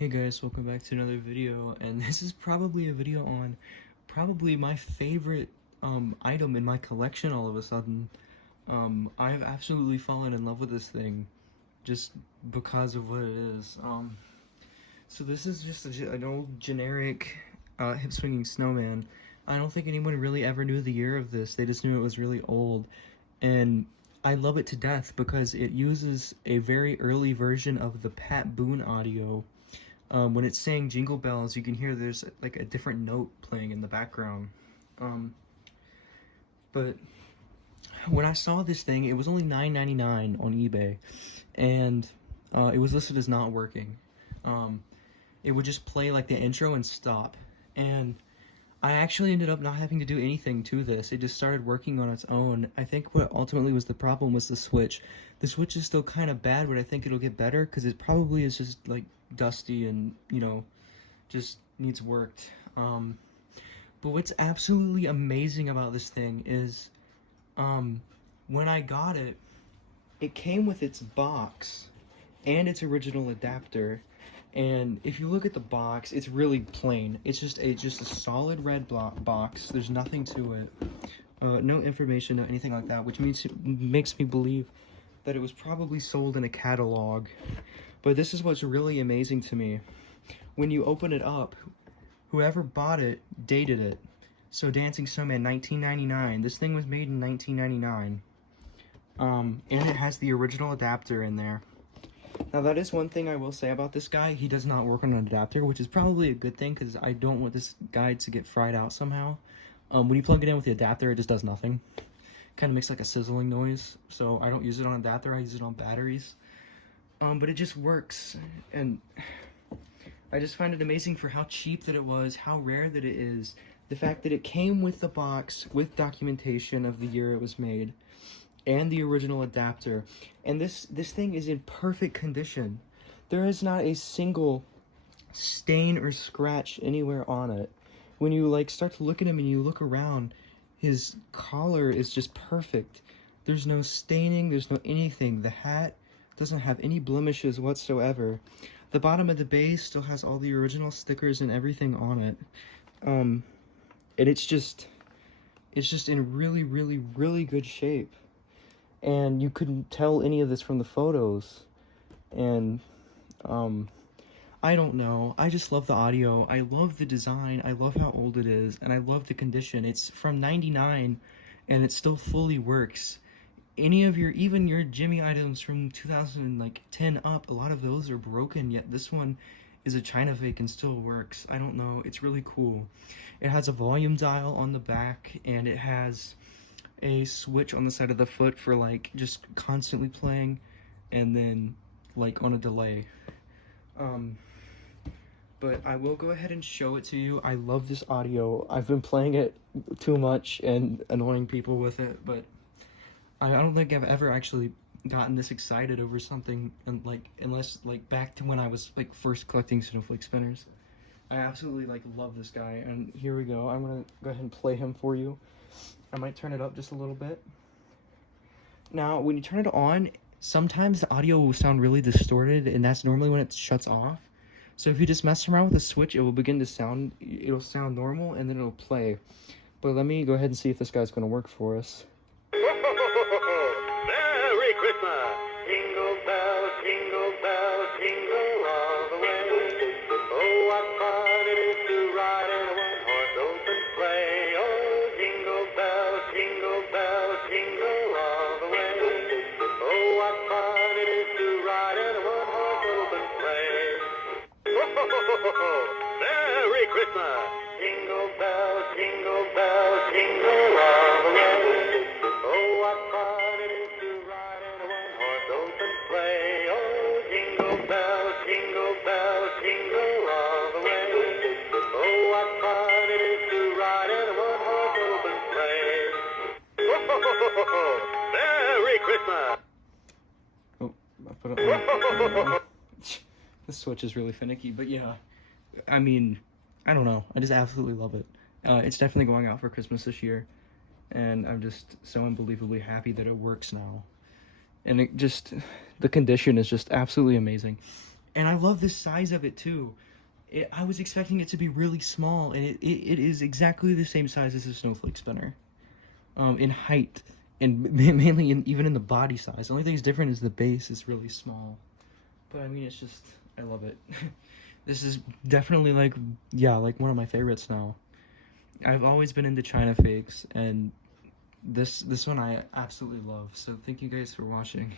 Hey guys, welcome back to another video, and this is probably a video on probably my favorite item in my collection all of a sudden. I've absolutely fallen in love with this thing just because of what it is. So this is just an old generic hip swinging snowman. I don't think anyone really ever knew the year of this. They just knew it was really old, and I love it to death because it uses a very early version of the Pat Boone audio. When it's saying Jingle Bells, you can hear there's like a different note playing in the background. But when I saw this thing, it was only $9.99 on eBay, and it was listed as not working. It would just play like the intro and stop, and I actually ended up not having to do anything to this. It just started working on its own. I think what ultimately was the problem was the switch. The switch is still kind of bad, but I think it'll get better because it probably is just like dusty and, just needs worked. But what's absolutely amazing about this thing is when I got it, it came with its box and its original adapter. And if you look at the box, it's really plain. It's just a solid red box. There's nothing to it. No information, no anything like that, which makes me believe that it was probably sold in a catalog. But this is what's really amazing to me. When you open it up, whoever bought it dated it. So Dancing Snowman 1999. This thing was made in 1999. And it has the original adapter in there. Now that is one thing I will say about this guy. He does not work on an adapter, which is probably a good thing because I don't want this guide to get fried out somehow. When you plug it in with the adapter, it just does nothing. Kind of makes like a sizzling noise, so I don't use it on adapter, I use it on batteries. But it just works, and I just find it amazing for how cheap that it was, how rare that it is, the fact that it came with the box, with documentation of the year it was made, and the original adapter, and this thing is in perfect condition. There is not a single stain or scratch anywhere on it. When you start to look at him and you look around, his collar is just perfect. There's no staining, there's no anything. The hat doesn't have any blemishes whatsoever. The bottom of the base still has all the original stickers and everything on it. And it's just in really, really, really good shape. And you couldn't tell any of this from the photos. And, I don't know. I just love the audio. I love the design. I love how old it is. And I love the condition. It's from '99, and it still fully works. Even your Jimmy items from 2010 up, a lot of those are broken, yet this one is a China fake and still works. I don't know. It's really cool. It has a volume dial on the back, and it has a switch on the side of the foot for just constantly playing, and then on a delay. But I will go ahead and show it to you. I love this audio. I've been playing it too much and annoying people with it, but I don't think I've ever actually gotten this excited over something, unless back to when I was first collecting snowflake spinners. I absolutely love this guy, and here we go. I'm gonna go ahead and play him for you. I might turn it up just a little bit. Now, when you turn it on, sometimes the audio will sound really distorted, and that's normally when it shuts off. So if you just mess around with the switch, it will begin to sound, it'll sound normal, and then it'll play. But let me go ahead and see if this guy's gonna work for us. Merry Christmas! Jingle bells, jingle bells, jingle all the way. Oh, what fun it is to ride in a one-horse open sleigh. Oh, jingle bells, jingle bells, jingle all the way. Oh, what fun it is to ride in a one-horse open sleigh. Merry Christmas! Jingle bells, jingle bells, jingle all the way. Oh, what fun it is to ride in a one-horse open sleigh. Oh, jingle bells, jingle bells, jingle all the way. Oh, what fun it is to ride in a one-horse open sleigh. Merry Christmas! Oh, I put it on. The switch is really finicky, but yeah. I mean, I don't know. I just absolutely love it. It's definitely going out for Christmas this year, and I'm just so unbelievably happy that it works now. And the condition is just absolutely amazing. And I love the size of it too. I was expecting it to be really small, and it is exactly the same size as a snowflake spinner, in height, and mainly even in the body size. The only thing that's different is the base is really small. But I mean, it's just, I love it. This is definitely like, yeah, like one of my favorites now. I've always been into China fakes, and this one I absolutely love. So thank you guys for watching.